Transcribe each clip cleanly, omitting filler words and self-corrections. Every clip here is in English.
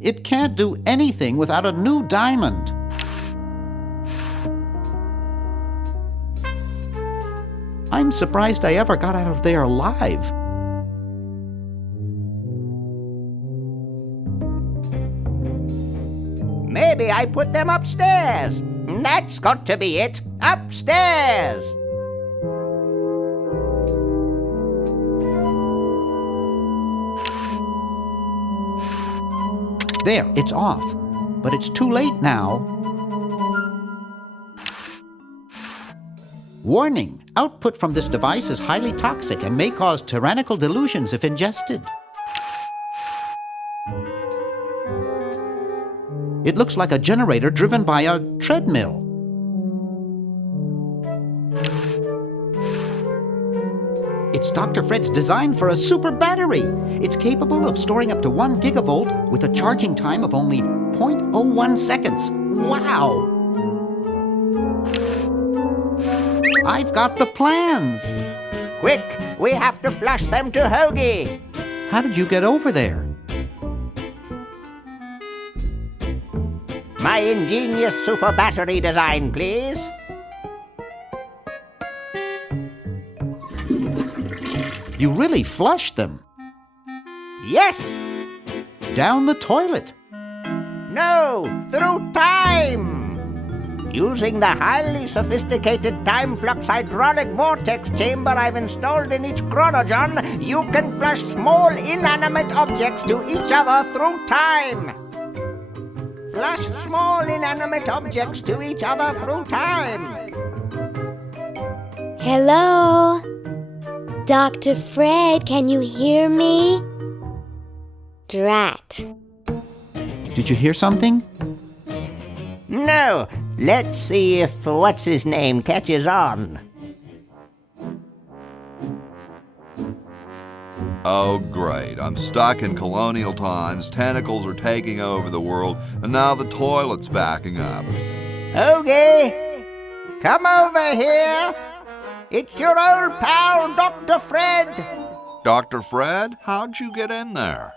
It can't do anything without a new diamond. I'm surprised I ever got out of there alive. Maybe I put them upstairs. That's got to be it. Upstairs! There, it's off. But it's too late now. Warning! Output from this device is highly toxic and may cause tyrannical delusions if ingested. It looks like a generator driven by a treadmill. It's Dr. Fred's design for a super battery. It's capable of storing up to 1 gigavolt with a charging time of only 0.01 seconds. Wow! I've got the plans. Quick, we have to flush them to Hoagie. How did you get over there? My ingenious super battery design, please. You really flushed them. Yes! Down the toilet. No, through time! Using the highly sophisticated time flux hydraulic vortex chamber I've installed in each chronogen, you can flush small inanimate objects to each other through time. Flush small inanimate objects to each other through time. Hello? Dr. Fred, can you hear me? Drat. Did you hear something? No. Let's see if what's-his-name catches on. Oh, great. I'm stuck in colonial times, tentacles are taking over the world, and now the toilet's backing up. Hoagie, come over here. It's your old pal, Dr. Fred. Dr. Fred, how'd you get in there?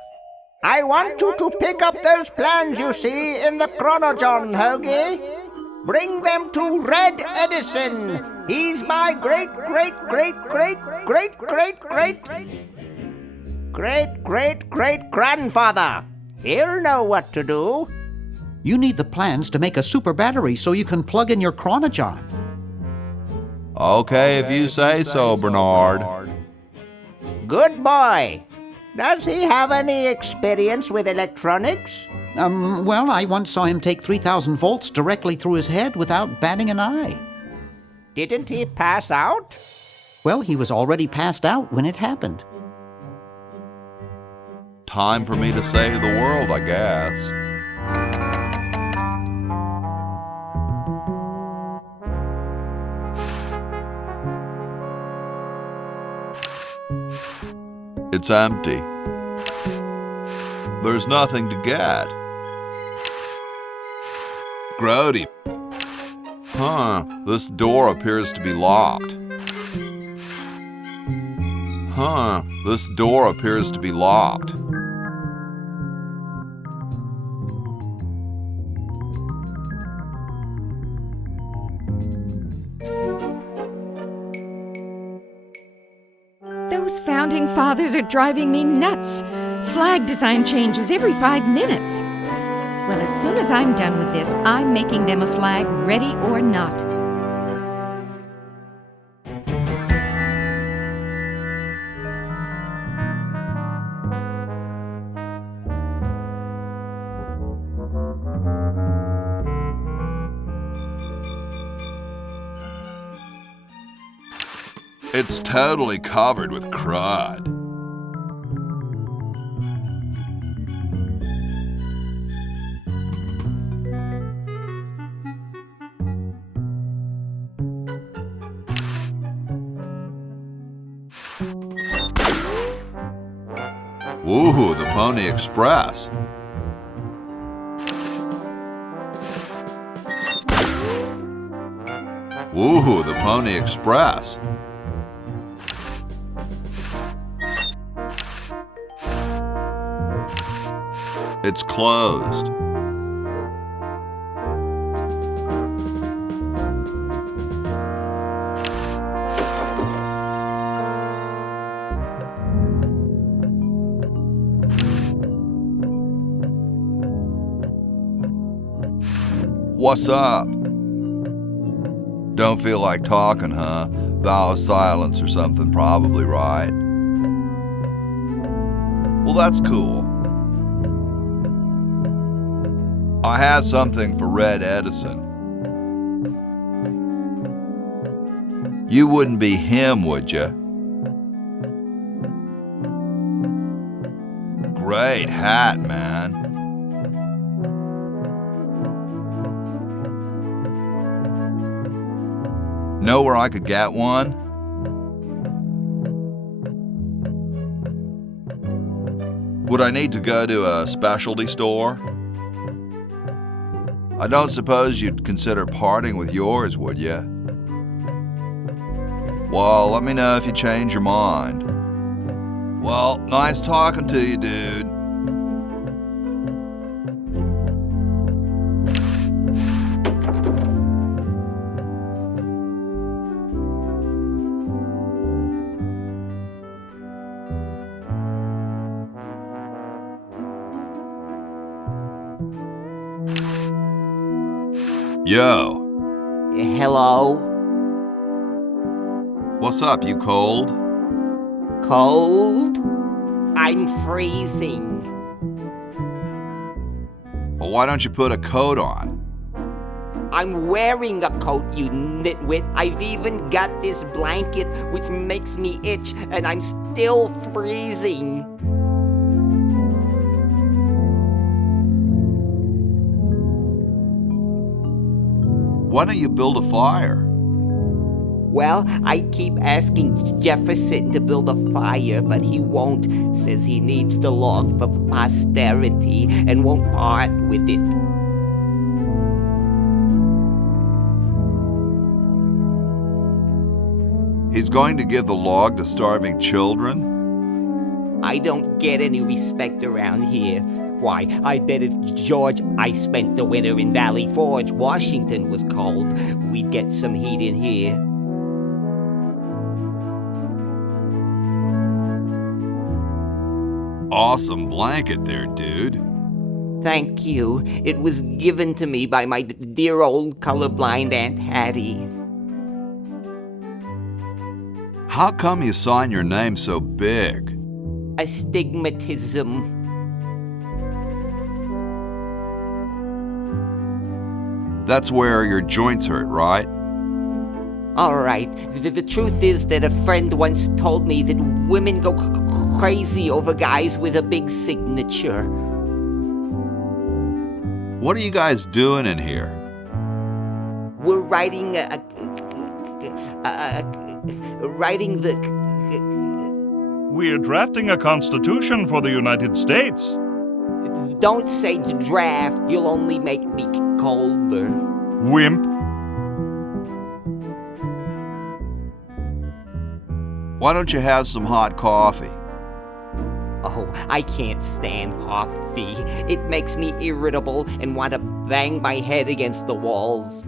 I want you to pick up those plans you see in the chronogen, Hoagie. Bring them to Red Edison. He's my great-great-great-great-great-great-great-great-grandfather. He'll know what to do. You need the plans to make a super battery so you can plug in your chronogen. Okay, if you say so, Bernard. Good boy. Does he have any experience with electronics? Well, I once saw him take 3,000 volts directly through his head without batting an eye. Didn't he pass out? Well, he was already passed out when it happened. Time for me to save the world, I guess. It's empty. There's nothing to get. Grody. This door appears to be locked. This door appears to be locked. Those founding fathers are driving me nuts. Flag design changes every 5 minutes. Well, as soon as I'm done with this, I'm making them a flag, ready or not. It's totally covered with crud. Woohoo, the Pony Express. Woohoo, the Pony Express. It's closed. What's up? Don't feel like talking, huh? Vow of silence or something, probably, right? Well, that's cool. I have something for Red Edison. You wouldn't be him, would you? Great hat, man. Know where I could get one? Would I need to go to a specialty store? I don't suppose you'd consider parting with yours, would you? Well, let me know if you change your mind. Well, nice talking to you, dude. Yo. Hello? What's up, you cold? Cold? I'm freezing. Well, why don't you put a coat on? I'm wearing a coat, you nitwit. I've even got this blanket which makes me itch, and I'm still freezing. Why don't you build a fire? Well, I keep asking Jefferson to build a fire, but he won't. Says he needs the log for posterity and won't part with it. He's going to give the log to starving children? I don't get any respect around here. Why, I bet if George I spent the winter in Valley Forge, Washington was cold, we'd get some heat in here. Awesome blanket there, dude. Thank you. It was given to me by my dear old colorblind Aunt Hattie. How come you sign your name so big? Astigmatism. That's where your joints hurt, right? All right. The truth is that a friend once told me that women go crazy over guys with a big signature. What are you guys doing in here? We're writing We're drafting a constitution for the United States. Don't say draft. You'll only make me colder. Wimp. Why don't you have some hot coffee? Oh, I can't stand coffee. It makes me irritable and want to bang my head against the walls.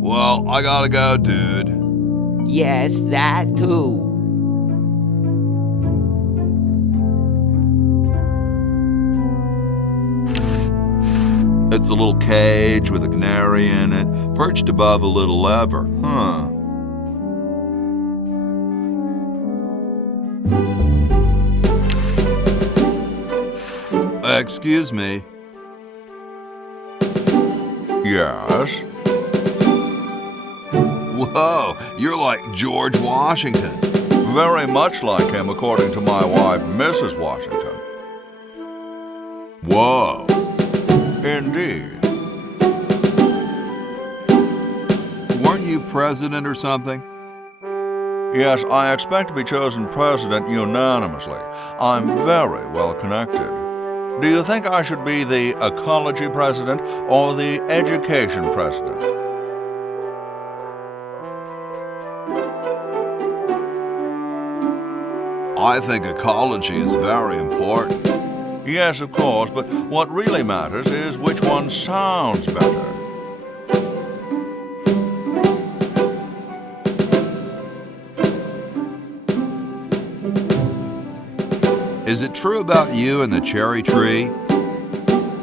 Well, I gotta go, dude. Yes, that too. It's a little cage with a canary in it, perched above a little lever. Huh. Excuse me. Yes? Whoa, you're like George Washington. Very much like him, according to my wife, Mrs. Washington. Whoa. Indeed. Weren't you president or something? Yes, I expect to be chosen president unanimously. I'm very well connected. Do you think I should be the ecology president or the education president? I think ecology is very important. Yes, of course, but what really matters is which one sounds better. Is it true about you and the cherry tree?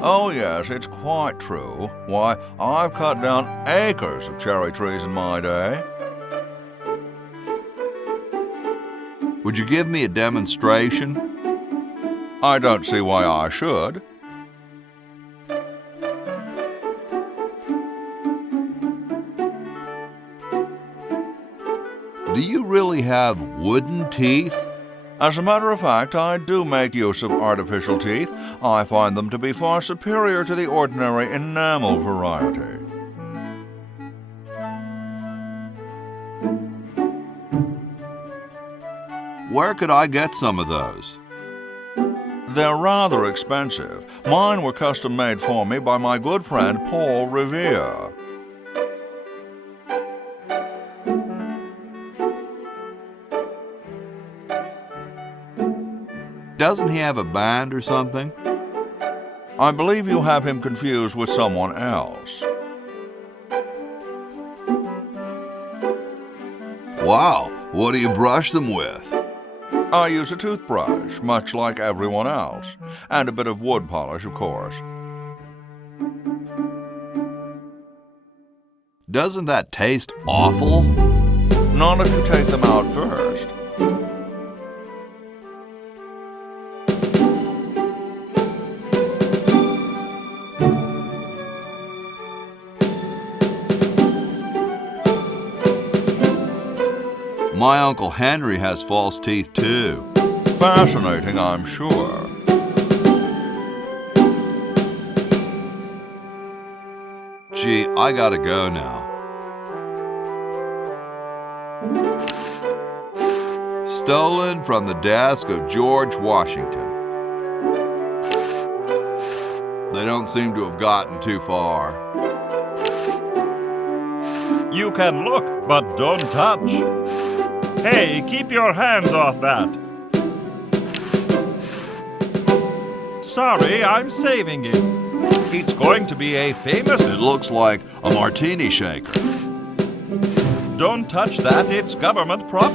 Oh yes, it's quite true. Why, I've cut down acres of cherry trees in my day. Would you give me a demonstration? I don't see why I should. Do you really have wooden teeth? As a matter of fact, I do make use of artificial teeth. I find them to be far superior to the ordinary enamel variety. Where could I get some of those? They're rather expensive. Mine were custom made for me by my good friend Paul Revere. Doesn't he have a band or something? I believe you have him confused with someone else. Wow, what do you brush them with? I use a toothbrush, much like everyone else, and a bit of wood polish, of course. Doesn't that taste awful? Not if you take them out first. My Uncle Henry has false teeth, too. Fascinating, I'm sure. Gee, I gotta go now. Stolen from the desk of George Washington. They don't seem to have gotten too far. You can look, but don't touch. Hey, keep your hands off that. Sorry, I'm saving it. It's going to be a famous... It looks like a martini shaker. Don't touch that, it's government prop.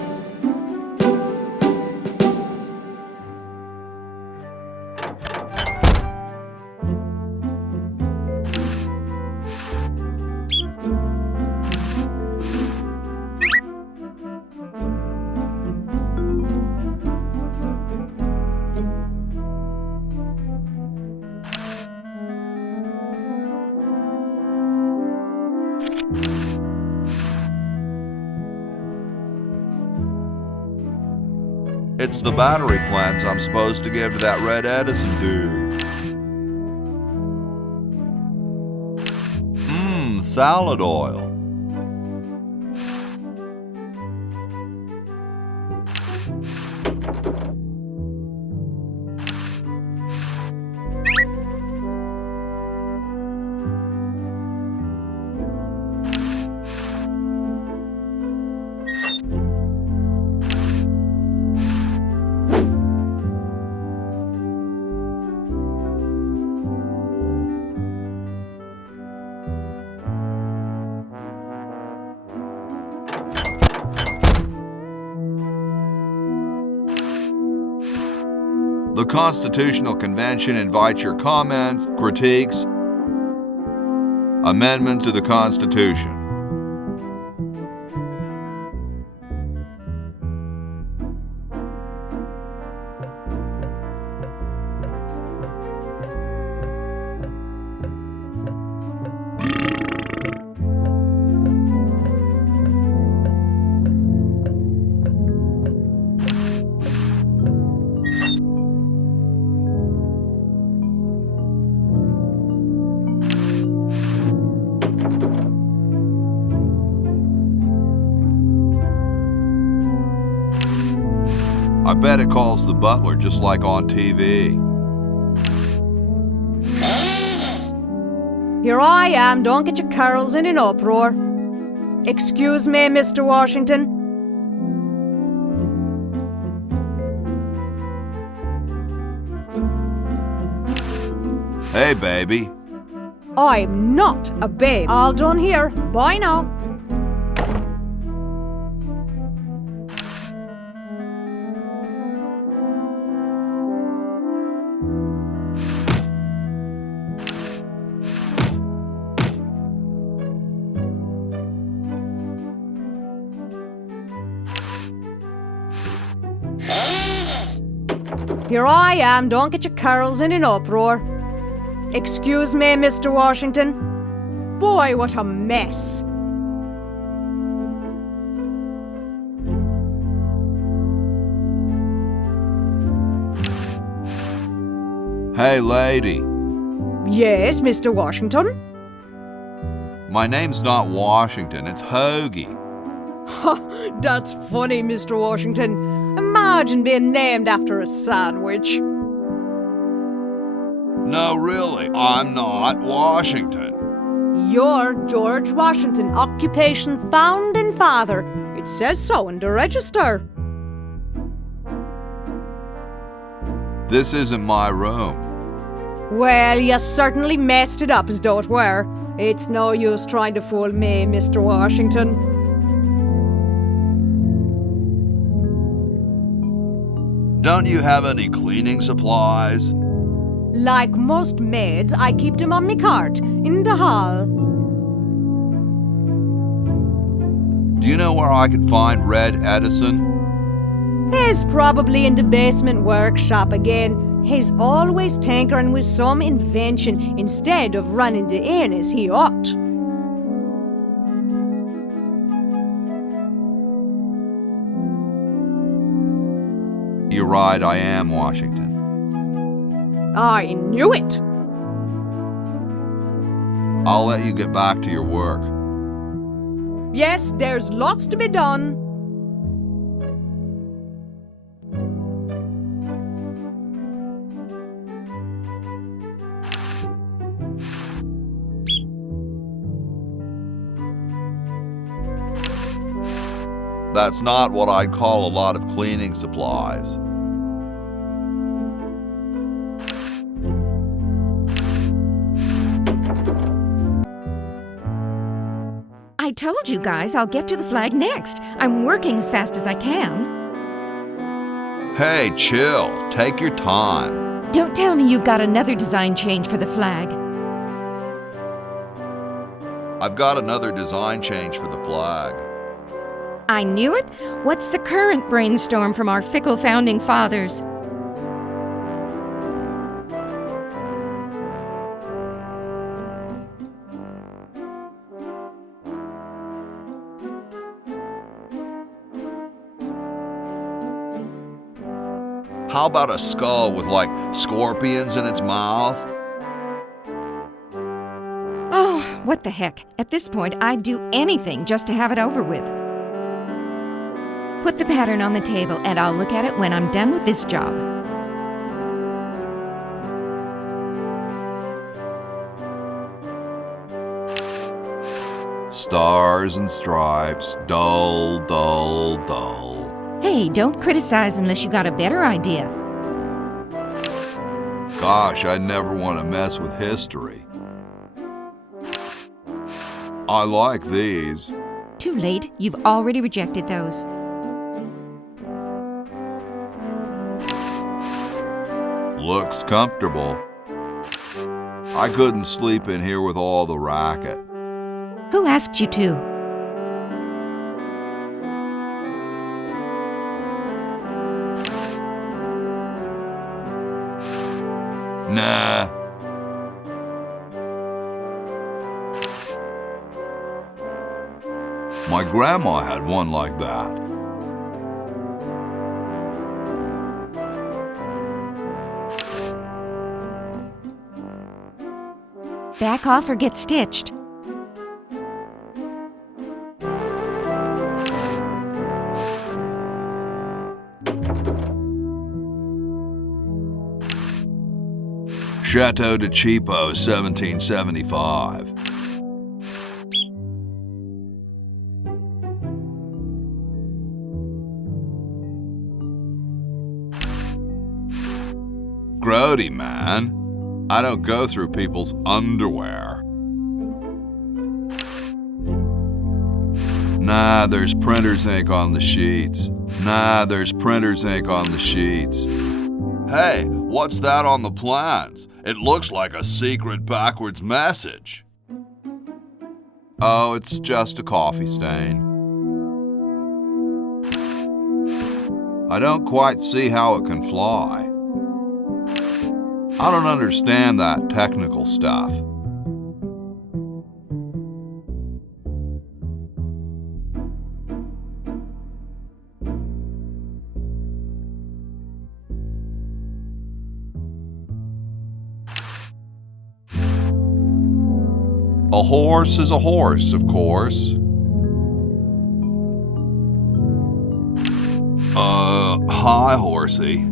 It's the battery plants I'm supposed to give to that red Edison dude. Salad oil. The Constitutional Convention invites your comments, critiques, amendments to the Constitution. I bet it calls the butler just like on TV. Here I am, don't get your carols in an uproar. Excuse me, Mr. Washington. Hey, baby. I'm not a babe. All done here. Bye now. Here I am, don't get your carols in an uproar. Excuse me, Mr. Washington. Boy, what a mess. Hey, lady. Yes, Mr. Washington? My name's not Washington, it's Hoagie. That's funny, Mr. Washington. Imagine being named after a sandwich. No, really, I'm not Washington. You're George Washington, occupation founding father. It says so in the register. This isn't my room. Well, you certainly messed it up as though it were. It's no use trying to fool me, Mr. Washington. Don't you have any cleaning supplies? Like most maids, I keep them on me cart, in the hall. Do you know where I could find Red Edison? He's probably in the basement workshop again. He's always tinkering with some invention instead of running the inn as he ought. You're right, I am Washington. I knew it! I'll let you get back to your work. Yes, there's lots to be done. That's not what I'd call a lot of cleaning supplies. I told you guys I'll get to the flag next. I'm working as fast as I can. Hey, chill. Take your time. Don't tell me you've got another design change for the flag. I've got another design change for the flag. I knew it. What's the current brainstorm from our fickle founding fathers? How about a skull with, like, scorpions in its mouth? Oh, what the heck. At this point, I'd do anything just to have it over with. Put the pattern on the table and I'll look at it when I'm done with this job. Stars and stripes, dull, dull, dull. Hey, don't criticize unless you got a better idea. Gosh, I never want to mess with history. I like these. Too late. You've already rejected those. Looks comfortable. I couldn't sleep in here with all the racket. Who asked you to? Nah. My grandma had one like that. Back off or get stitched. Chateau de Cheapo, 1775. Grody, man. I don't go through people's underwear. Nah, there's printer's ink on the sheets. Nah, there's printer's ink on the sheets. Hey, what's that on the plans? It looks like a secret backwards message. Oh, it's just a coffee stain. I don't quite see how it can fly. I don't understand that technical stuff. A horse is a horse, of course. Hi, horsey.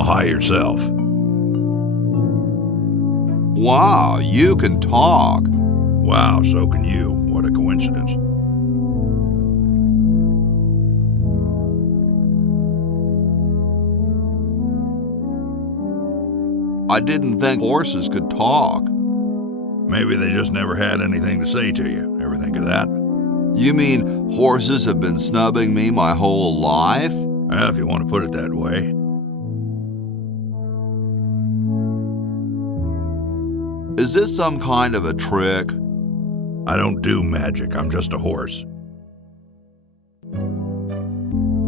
Hi yourself. Wow, you can talk. Wow, so can you. What a coincidence. I didn't think horses could talk. Maybe they just never had anything to say to you. Ever think of that? You mean horses have been snubbing me my whole life? Well, if you want to put it that way. Is this some kind of a trick? I don't do magic. I'm just a horse.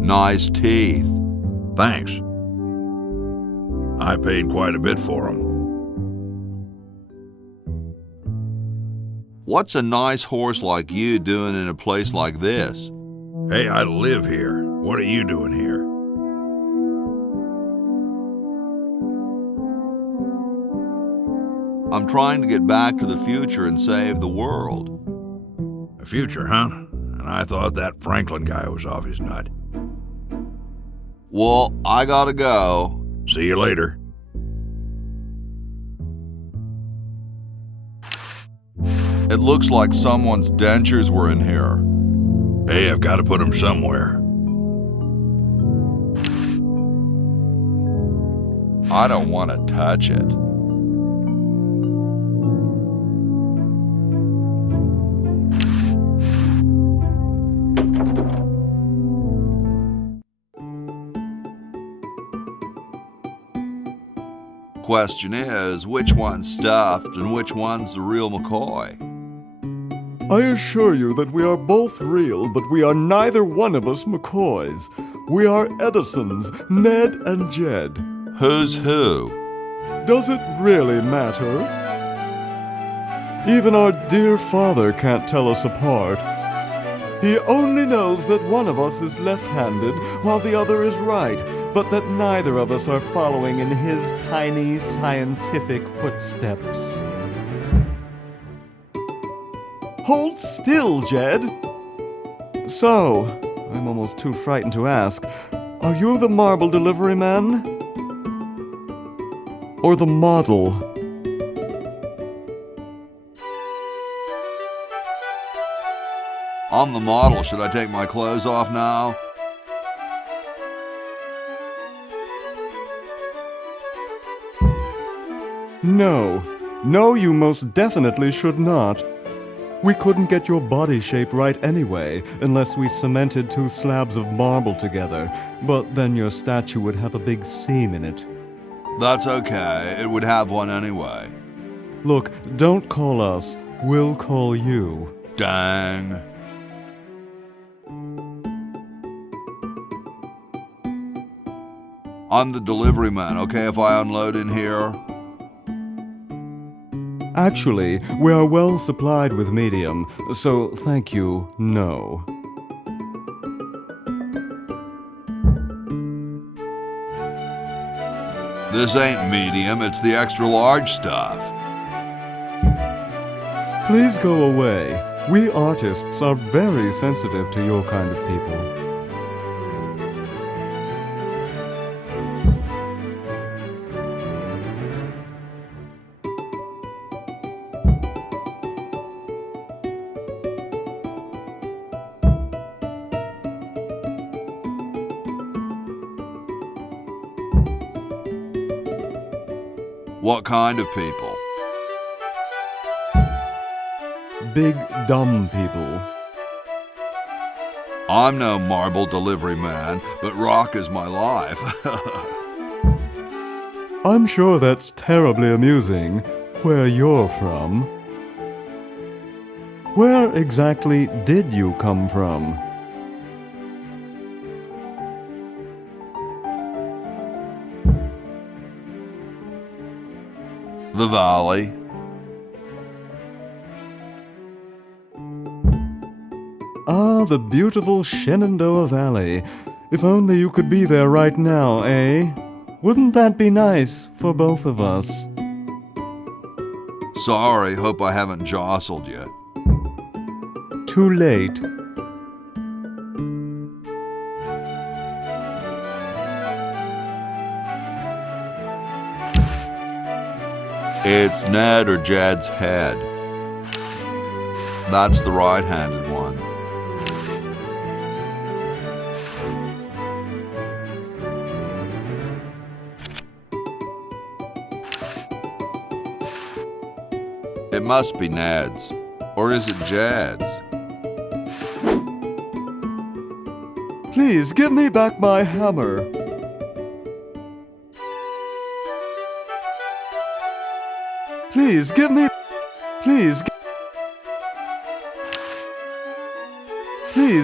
Nice teeth. Thanks. I paid quite a bit for them. What's a nice horse like you doing in a place like this? Hey, I live here. What are you doing here? I'm trying to get back to the future and save the world. The future, huh? And I thought that Franklin guy was off his nut. Well, I gotta go. See you later. It looks like someone's dentures were in here. Hey, I've got to put them somewhere. I don't want to touch it. Question is, which one's stuffed and which one's the real McCoy? I assure you that we are both real, but we are neither one of us McCoys. We are Edisons, Ned and Jed. Who's who? Does it really matter? Even our dear father can't tell us apart. He only knows that one of us is left-handed while the other is right, but that neither of us are following in his tiny scientific footsteps. Hold still, Jed! So, I'm almost too frightened to ask, are you the marble delivery man? Or the model? I'm the model. Should I take my clothes off now? No. No, you most definitely should not. We couldn't get your body shape right anyway, unless we cemented 2 slabs of marble together, but then your statue would have a big seam in it. That's okay. It would have one anyway. Look, don't call us. We'll call you. Dang. I'm the delivery man, okay if I unload in here? Actually, we are well supplied with medium, so thank you, no. This ain't medium, it's the extra large stuff. Please go away. We artists are very sensitive to your kind of people. What kind of people? Big, dumb people. I'm no marble delivery man, but rock is my life. I'm sure that's terribly amusing, where you're from. Where exactly did you come from? The valley. Ah, the beautiful Shenandoah Valley. If only you could be there right now, eh? Wouldn't that be nice for both of us? Sorry, hope I haven't jostled you. Too late. It's Ned or Jed's head. That's the right-handed one. It must be Ned's. Or is it Jed's? Please give me back my hammer. Please give me... Please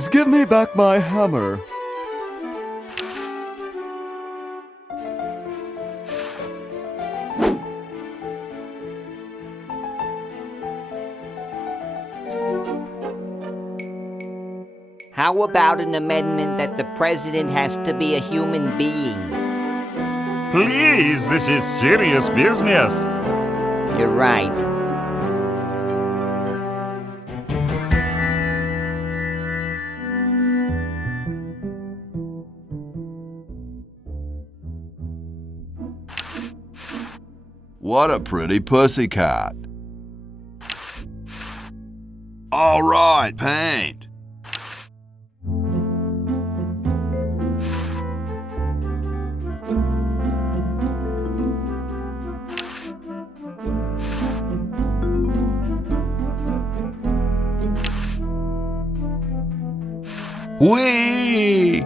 give me back my hammer. How about an amendment that the president has to be a human being? Please, this is serious business. You're right. What a pretty pussycat. All right, paint. Whee!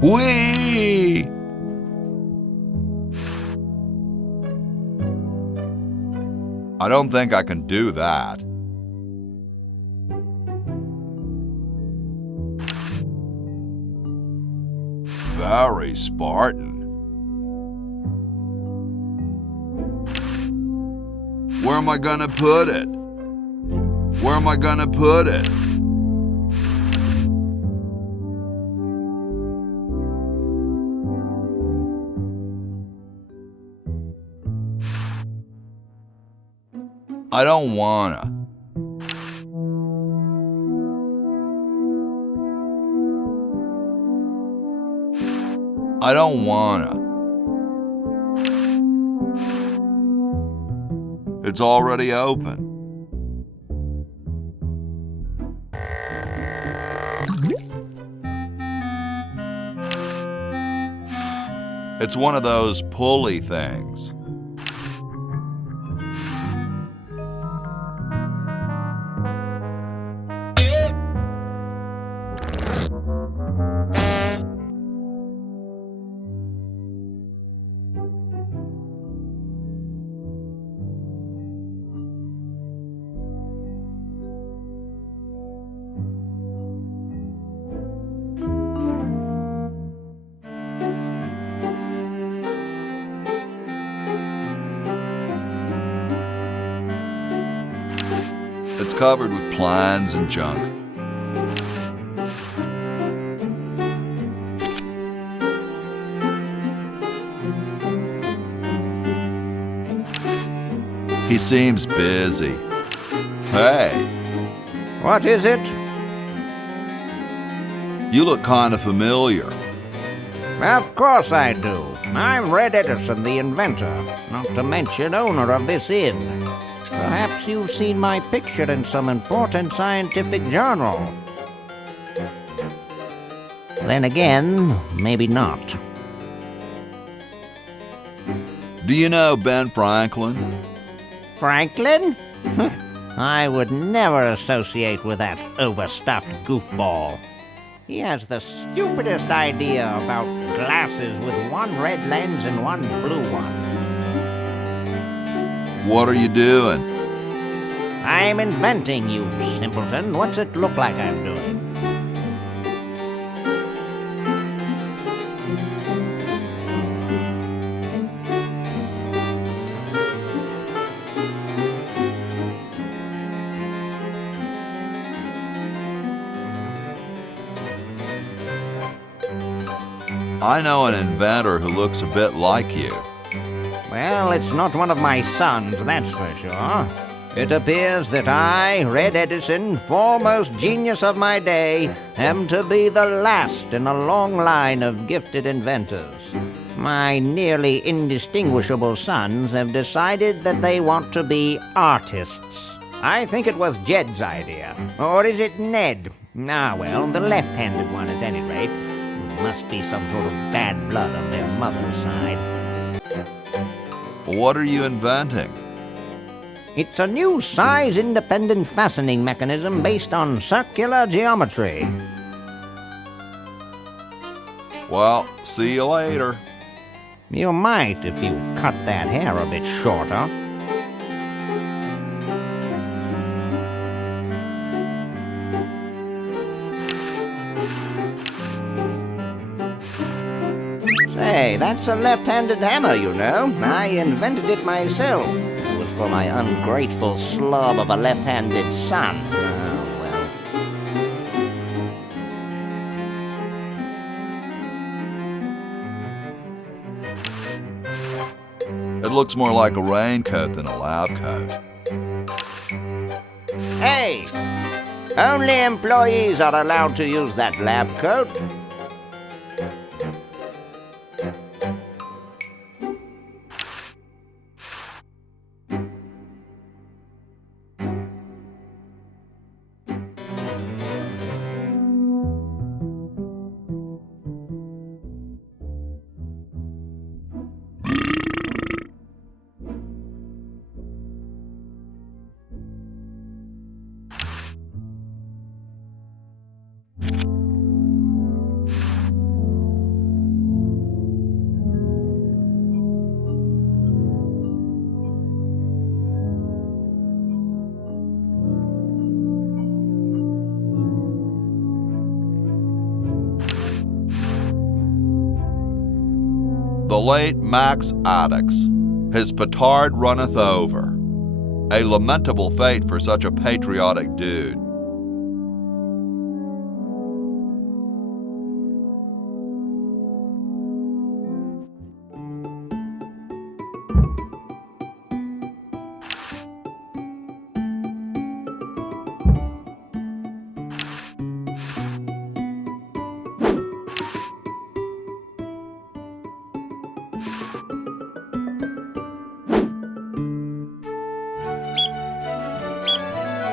Whee! I don't think I can do that. Very Spartan. Where am I gonna put it? Where am I gonna put it? I don't wanna. I don't wanna. It's already open. It's one of those pulley things. It's covered with plans and junk. He seems busy. Hey, What is it? you look kind of familiar. Of course I do. I'm Red Edison, the inventor, not to mention owner of this inn. Perhaps you've seen my picture in some important scientific journal. Then again, maybe not. Do you know Ben Franklin? Franklin? I would never associate with that overstuffed goofball. He has the stupidest idea about glasses with one red lens and one blue one. What are you doing? I'm inventing, you simpleton. What's it look like I'm doing? I know an inventor who looks a bit like you. Well, it's not one of my sons, that's for sure. It appears that I, Red Edison, foremost genius of my day, am to be the last in a long line of gifted inventors. My nearly indistinguishable sons have decided that they want to be artists. I think it was Jed's idea. Or is it Ned? Ah, well, the left-handed one at any rate. Must be some sort of bad blood on their mother's side. What are you inventing? It's a new size-independent fastening mechanism based on circular geometry. Well, see you later. You might if you cut that hair a bit shorter. Say, that's a left-handed hammer, you know. I invented it myself. It was for my ungrateful slob of a left-handed son. Oh, well. It looks more like a raincoat than a lab coat. Hey! Only employees are allowed to use that lab coat. The late Max Addix, his petard runneth over. A lamentable fate for such a patriotic dude.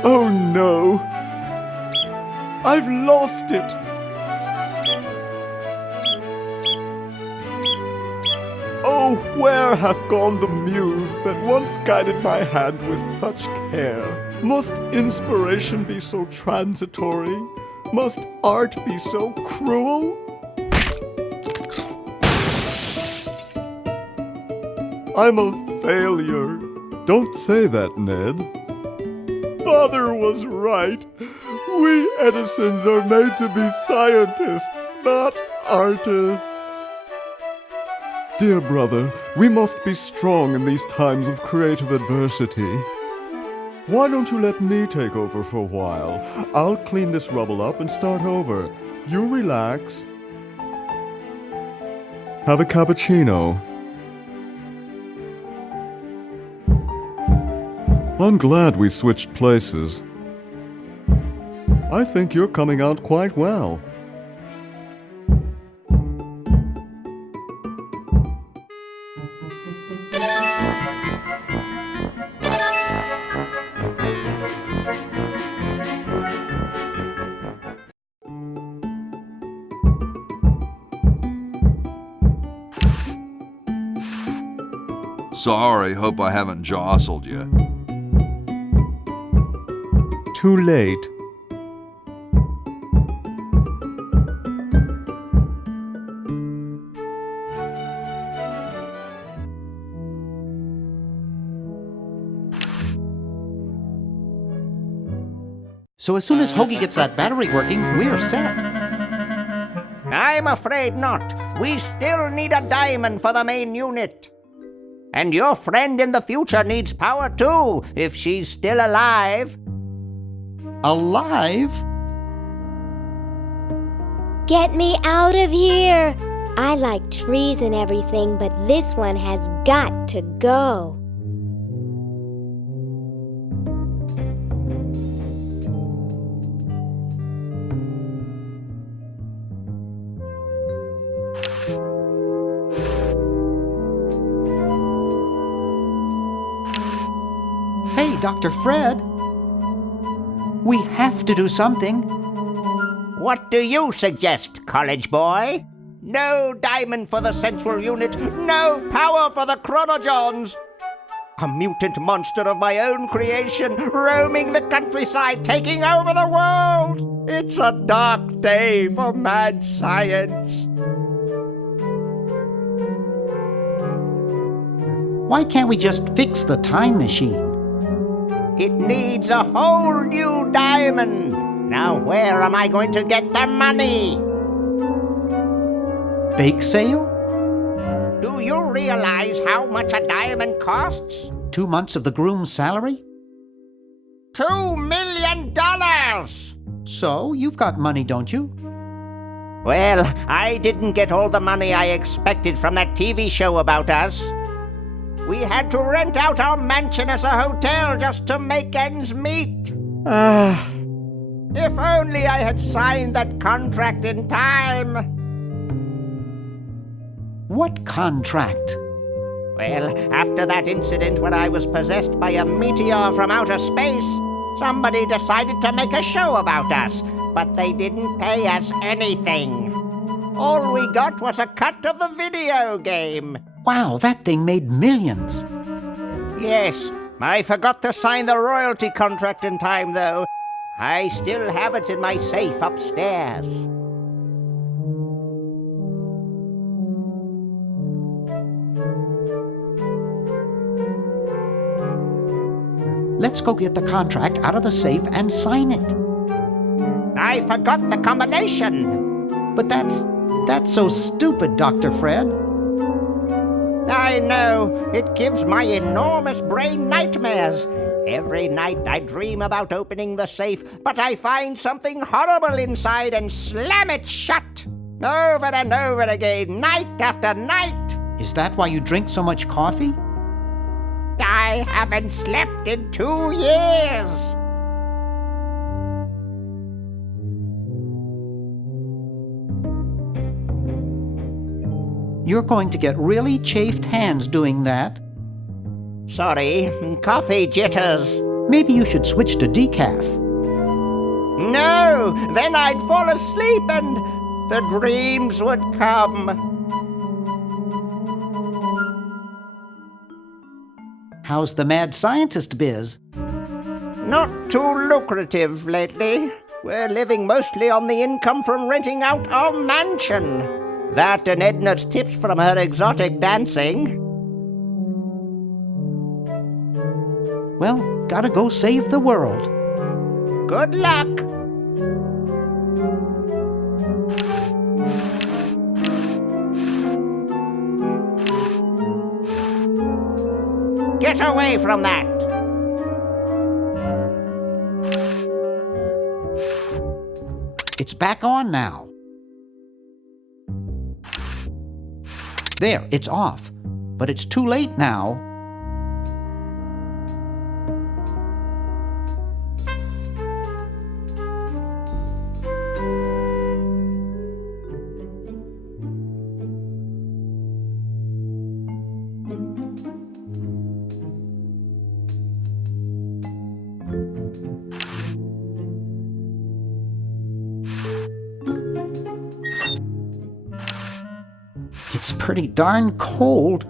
Oh no! I've lost it! Oh, where hath gone the muse that once guided my hand with such care? Must inspiration be so transitory? Must art be so cruel? I'm a failure. Don't say that, Ned. Father was right. We Edisons are made to be scientists, not artists. Dear brother, we must be strong in these times of creative adversity. Why don't you let me take over for a while? I'll clean this rubble up and start over. You relax. Have a cappuccino. I'm glad we switched places. I think you're coming out quite well. Sorry, hope I haven't jostled you. Too late. So as soon as Hoagie gets that battery working, we're set. I'm afraid not. We still need a diamond for the main unit. And your friend in the future needs power too, if she's still alive. Alive? Get me out of here! I like trees and everything, but this one has got to go. Hey, Dr. Fred. We have to do something. What do you suggest, college boy? No diamond for the central unit, no power for the chronojons. A mutant monster of my own creation, roaming the countryside, taking over the world. It's a dark day for mad science. Why can't we just fix the time machine? It needs a whole new diamond. Now where am I going to get the money? Bake sale? Do you realize how much a diamond costs? 2 months of the groom's salary? $2 million! So, you've got money, don't you? Well, I didn't get all the money I expected from that TV show about us. We had to rent out our mansion as a hotel just to make ends meet. If only I had signed that contract in time. What contract? Well, after that incident when I was possessed by a meteor from outer space, somebody decided to make a show about us, but they didn't pay us anything. All we got was a cut of the video game. Wow, that thing made millions. Yes, I forgot to sign the royalty contract in time, though. I still have it in my safe upstairs. Let's go get the contract out of the safe and sign it. I forgot the combination. But that's so stupid, Dr. Fred. I know. It gives my enormous brain nightmares. Every night I dream about opening the safe, but I find something horrible inside and slam it shut. Over and over again, night after night. Is that why you drink so much coffee? I haven't slept in 2 years. You're going to get really chafed hands doing that. Sorry, coffee jitters. Maybe you should switch to decaf. No, then I'd fall asleep and the dreams would come. How's the mad scientist biz? Not too lucrative lately. We're living mostly on the income from renting out our mansion. That and Edna's tips from her exotic dancing. Well, gotta go save the world. Good luck. Get away from that. It's back on now. There, it's off. But it's too late now. It's pretty darn cold.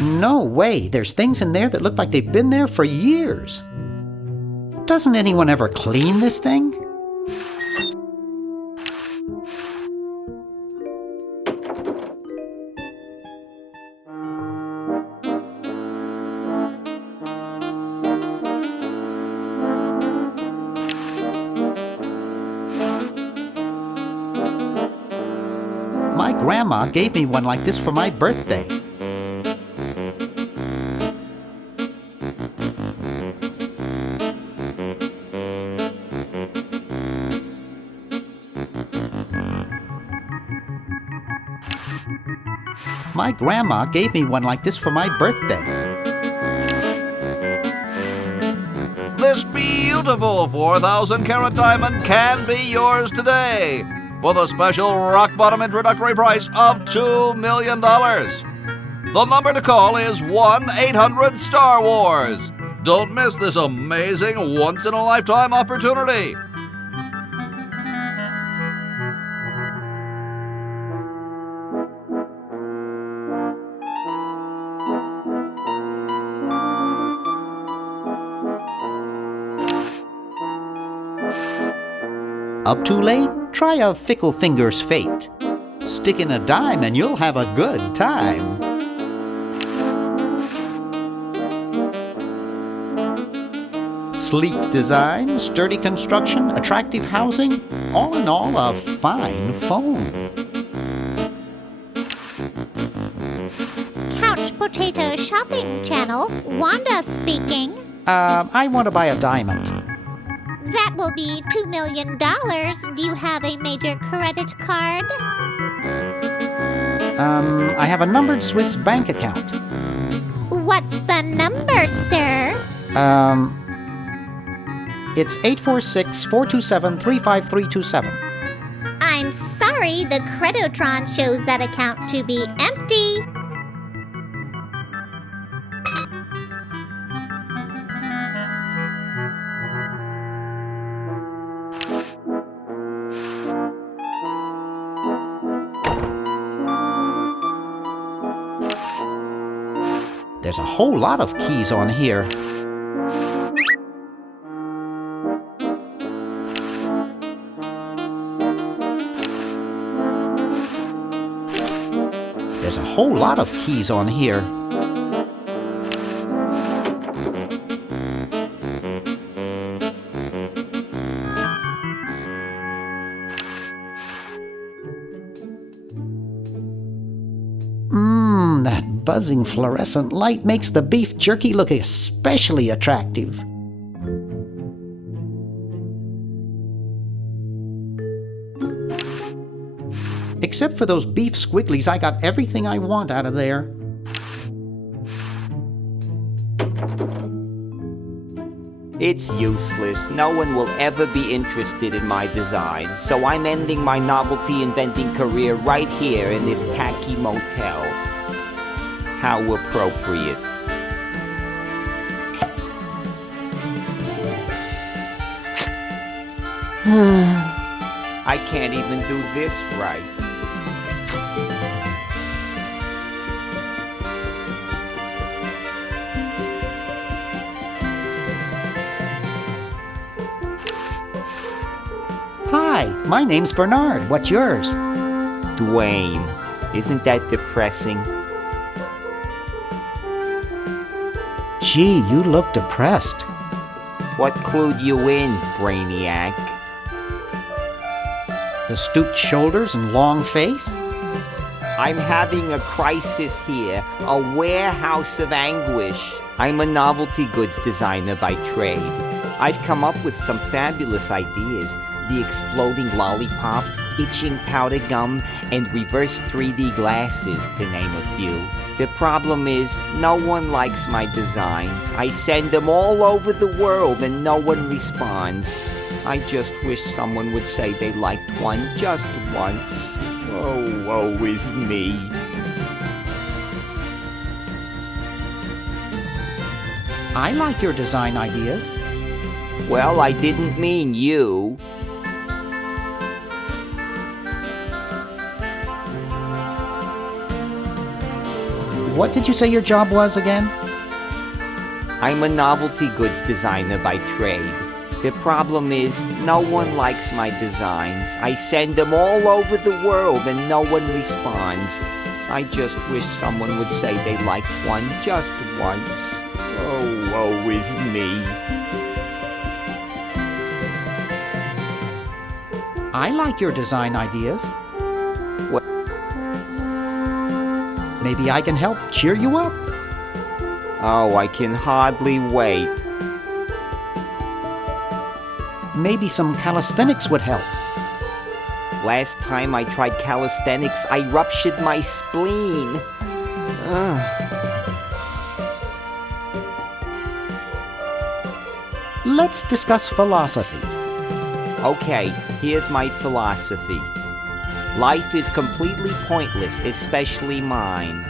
No way, there's things in there that look like they've been there for years. Doesn't anyone ever clean this thing? My grandma gave me one like this for my birthday. My grandma gave me one like this for my birthday. This beautiful 4,000-carat diamond can be yours today for the special rock-bottom introductory price of $2 million. The number to call is 1-800-STAR-WARS. Don't miss this amazing once-in-a-lifetime opportunity. Up too late? Try a fickle finger's fate. Stick in a dime and you'll have a good time. Sleek design, sturdy construction, attractive housing, all in all, a fine phone. Couch Potato Shopping Channel, Wanda speaking. I want to buy a diamond. That will be $2 million. Do you have a major credit card? I have a numbered Swiss bank account. What's the number, sir? It's 846-427-35327. I'm sorry, the Credotron shows that account to be empty. There's a whole lot of keys on here. There's a whole lot of keys on here. That buzzing fluorescent light makes the beef jerky look especially attractive. Except for those beef squigglies, I got everything I want out of there. It's useless. No one will ever be interested in my design, so I'm ending my novelty inventing career right here in this tacky motel. How appropriate. I can't even do this right. Hi, my name's Bernard. What's yours? Dwayne, isn't that depressing? Gee, you look depressed. What clued you in, Brainiac? The stooped shoulders and long face? I'm having a crisis here, a warehouse of anguish. I'm a novelty goods designer by trade. I've come up with some fabulous ideas. The exploding lollipop, itching powder gum, and reverse 3D glasses, to name a few. The problem is, no one likes my designs. I send them all over the world and no one responds. I just wish someone would say they liked one just once. Oh, woe is me. I like your design ideas. Well, I didn't mean you. What did you say your job was again? I'm a novelty goods designer by trade. The problem is, no one likes my designs. I send them all over the world and no one responds. I just wish someone would say they liked one just once. Oh, woe is me. I like your design ideas. What? Maybe I can help cheer you up. Oh, I can hardly wait. Maybe some calisthenics would help. Last time I tried calisthenics, I ruptured my spleen. Let's discuss philosophy. Okay, here's my philosophy. Life is completely pointless, especially mine.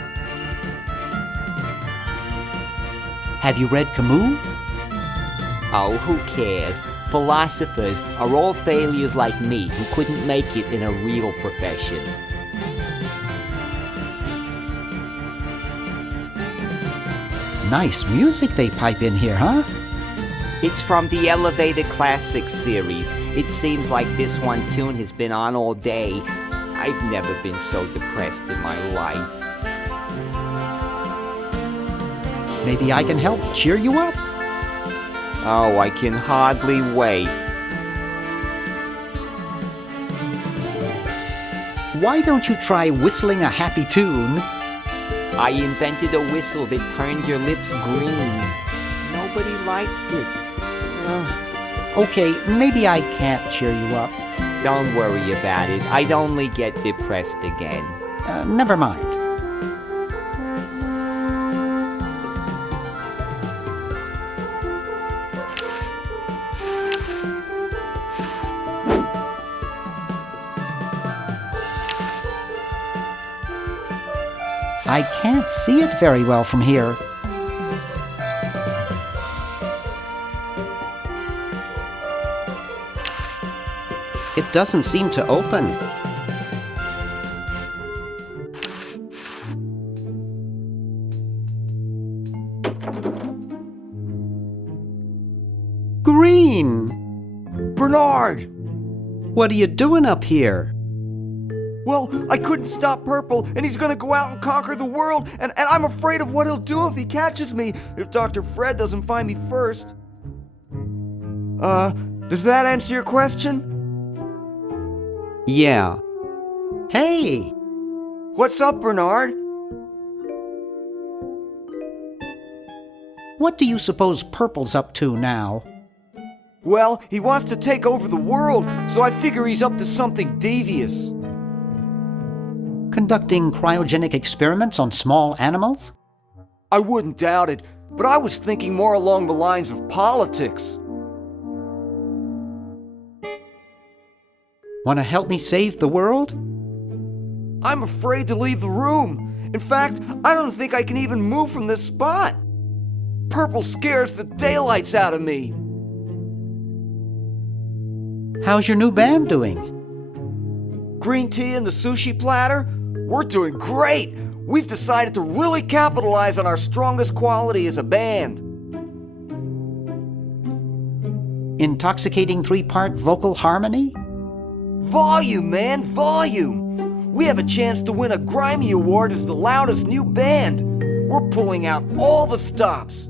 Have you read Camus? Oh, who cares? Philosophers are all failures like me who couldn't make it in a real profession. Nice music they pipe in here, huh? It's from the Elevated Classics series. It seems like this one tune has been on all day. I've never been so depressed in my life. Maybe I can help cheer you up. Oh, I can hardly wait. Why don't you try whistling a happy tune? I invented a whistle that turned your lips green. Nobody liked it. Okay, maybe I can't cheer you up. Don't worry about it. I'd only get depressed again. Never mind. I can't see it very well from here. It doesn't seem to open. Green! Bernard! What are you doing up here? Well, I couldn't stop Purple, and he's gonna go out and conquer the world, and I'm afraid of what he'll do if he catches me, if Dr. Fred doesn't find me first. Does that answer your question? Yeah. Hey! What's up, Bernard? What do you suppose Purple's up to now? Well, he wants to take over the world, so I figure he's up to something devious. Conducting cryogenic experiments on small animals? I wouldn't doubt it, but I was thinking more along the lines of politics. Want to help me save the world? I'm afraid to leave the room. In fact, I don't think I can even move from this spot. Purple scares the daylights out of me. How's your new band doing? Green tea and the sushi platter? We're doing great! We've decided to really capitalize on our strongest quality as a band. Intoxicating 3-part vocal harmony? Volume, man, volume! We have a chance to win a Grimey Award as the loudest new band. We're pulling out all the stops.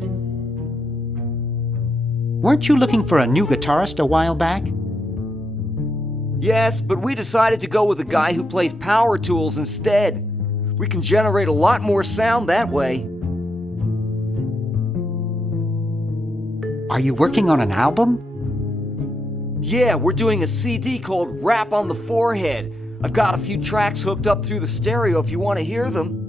Weren't you looking for a new guitarist a while back? Yes, but we decided to go with a guy who plays power tools instead. We can generate a lot more sound that way. Are you working on an album? Yeah, we're doing a CD called Rap on the Forehead. I've got a few tracks hooked up through the stereo if you want to hear them.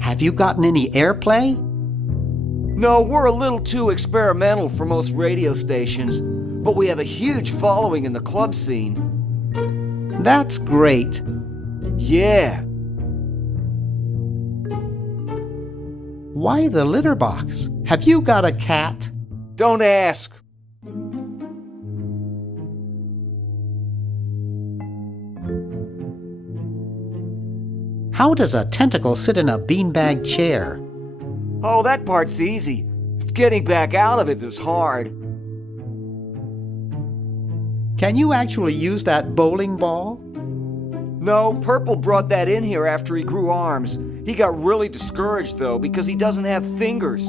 Have you gotten any airplay? No, we're a little too experimental for most radio stations, but we have a huge following in the club scene. That's great. Yeah. Why the litter box? Have you got a cat? Don't ask. How does a tentacle sit in a beanbag chair? Oh, that part's easy. It's getting back out of it that's hard. Can you actually use that bowling ball? No, Purple brought that in here after he grew arms. He got really discouraged, though, because he doesn't have fingers.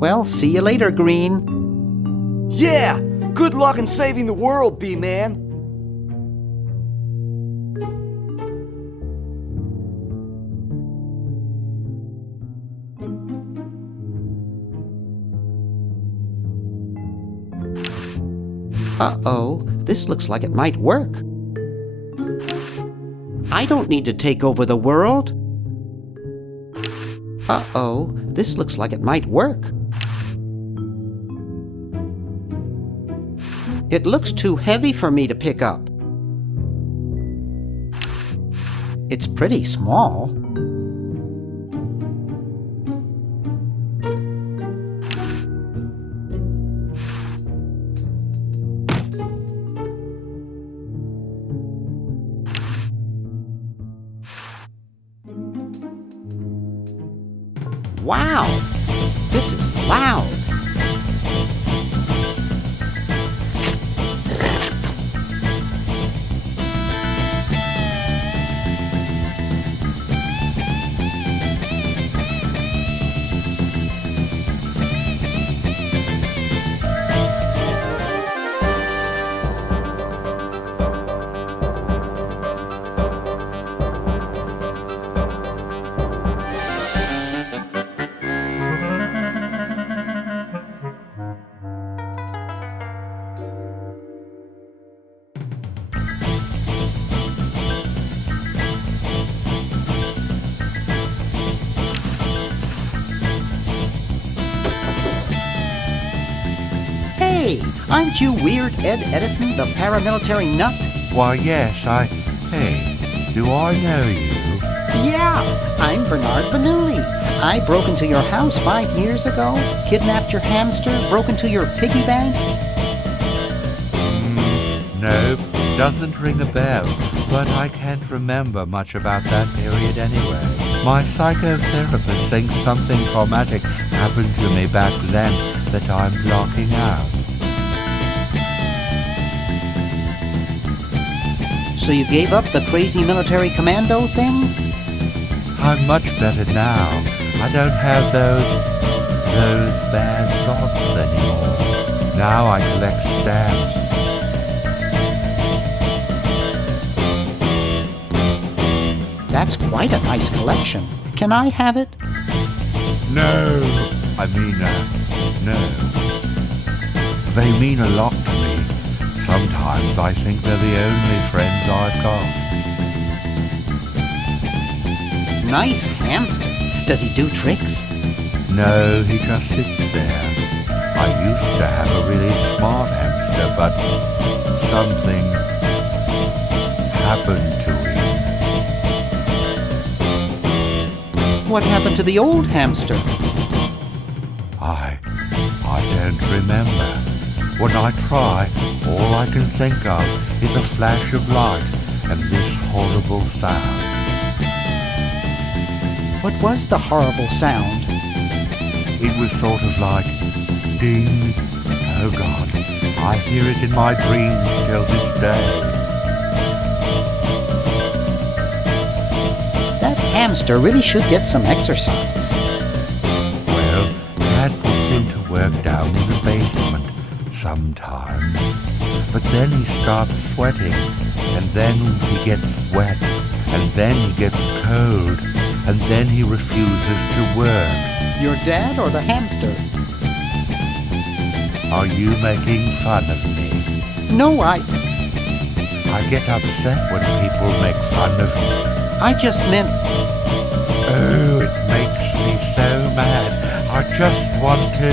Well, see you later, Green. Yeah! Good luck in saving the world, B-Man! Uh-oh, this looks like it might work. I don't need to take over the world. Uh-oh, this looks like it might work. It looks too heavy for me to pick up. It's pretty small. Wow, this is loud. Hey, aren't you Weird Ed Edison, the paramilitary nut? Why, yes, Hey, do I know you? Yeah, I'm Bernard Bernoulli. I broke into your house 5 years ago, kidnapped your hamster, broke into your piggy bank. Nope, doesn't ring a bell, but I can't remember much about that period anyway. My psychotherapist thinks something traumatic happened to me back then that I'm blocking out. So you gave up the crazy military commando thing? I'm much better now. I don't have those bad thoughts anymore. Now I collect stamps. That's quite a nice collection. Can I have it? No. No. They mean a lot to me. Sometimes I think they're the only friends I've got. Nice hamster. Does he do tricks? No, he just sits there. I used to have a really smart hamster, but something happened to him. What happened to the old hamster? I don't remember. When I try, all I can think of is a flash of light and this horrible sound. What was the horrible sound? It was sort of like ding. Oh God, I hear it in my dreams till this day. That hamster really should get some exercise. Well, Dad puts him to work down in the basement sometimes. But then he starts sweating, and then he gets wet, and then he gets cold, and then he refuses to work. Your dad or the hamster? Are you making fun of me? No, I get upset when people make fun of me. I just meant... Oh, it makes me so mad. I just want to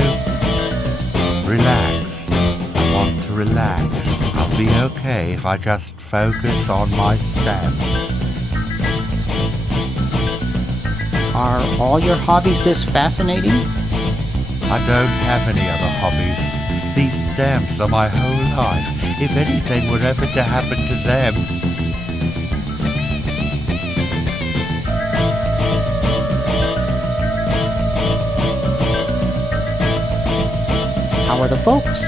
relax. I want to relax. I'll be okay if I just focus on my stamps. Are all your hobbies this fascinating? I don't have any other hobbies. These stamps are my whole life. If anything were ever to happen to them... how are the folks?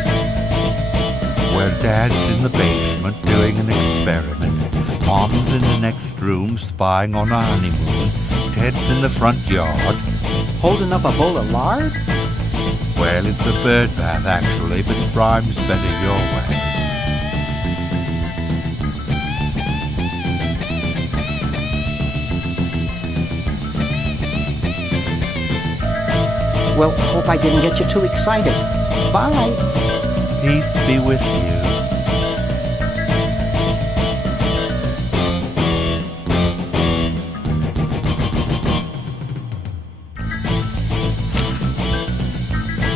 Well, Dad's in the basement doing an experiment. Mom's in the next room spying on a honeymoon. Ted's in the front yard. Holding up a bowl of lard? Well, it's a bird bath, actually, but it rhymes better your way. Well, hope I didn't get you too excited. Bye. Peace be with you.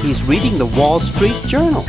He's reading the Wall Street Journal.